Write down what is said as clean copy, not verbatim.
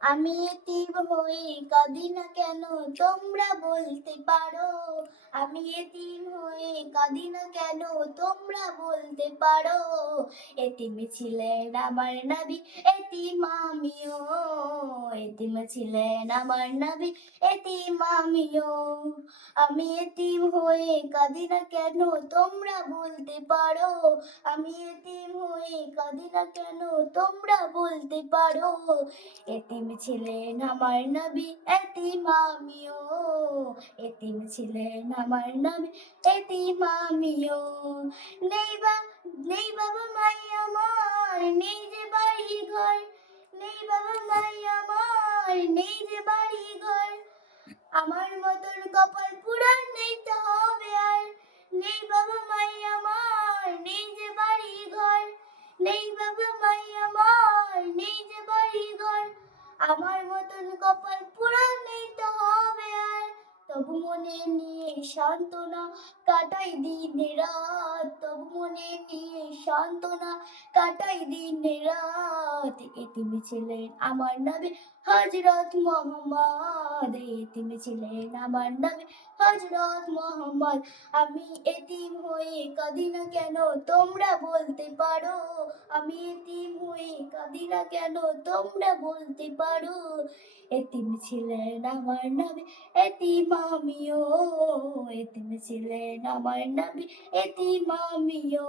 আমি এতিম হয়ে কাঁদি না কেন তোমরা বলতে পারো। আমি এতিম হয়ে কাঁদি না কেন তোমরা বলতে পারো। এতিম ছিলেন আমার নবী, এতিম আমিও। এতিম ছিলেন আমার নবী, এতিম আমিও। আমি এতিম হয়ে কাঁদি না কেন তোমরা বলতে পারো। আমি এতিম হয়ে কাঁদি না কেন তোমরা বলতে পারো। এতিম ছিলেন আমার নবী, এতিম আমিও। এতিম ছিলেন আমার নবী, এতিম আমিও। নেই বা নেই বাবা মাই আমার, নেই যে বাড়ি ঘর। নেই বাবা মাই আমার, নেই যে বাড়ি ঘর। আমার মতন কপাল পুরা নেই তো হবে আর। নেই বাবা মাই আমার, নেই যে বাড়ি ঘর। নেই বাবা মাই আমার, নেই যে বাড়ি ঘর। আমার মতন কপাল পুরা নেই তো হবে আর। তবু মনে নিয়ে সান্ত্বনা কাটাই দিন রাত। তবু মনে নিয়ে সান্ত্বনা কাটাই দিন রাত। এতিম ছিলেন আমার নবী হযরত মুহাম্মদ। এতিম ছিলেন আমার নবী হযরত মুহাম্মদ। আমি এতিম হয়ে কাঁদি না কেন তোমরা বলতে পারো। আমি এতিম হয়ে কাঁদি না কেন তোমরা বলতে পারো। এতিম ছিলেন আমার নবী, এতিম আমিও। এতিম ছিলেন আমার নবী, এতিম আমিও।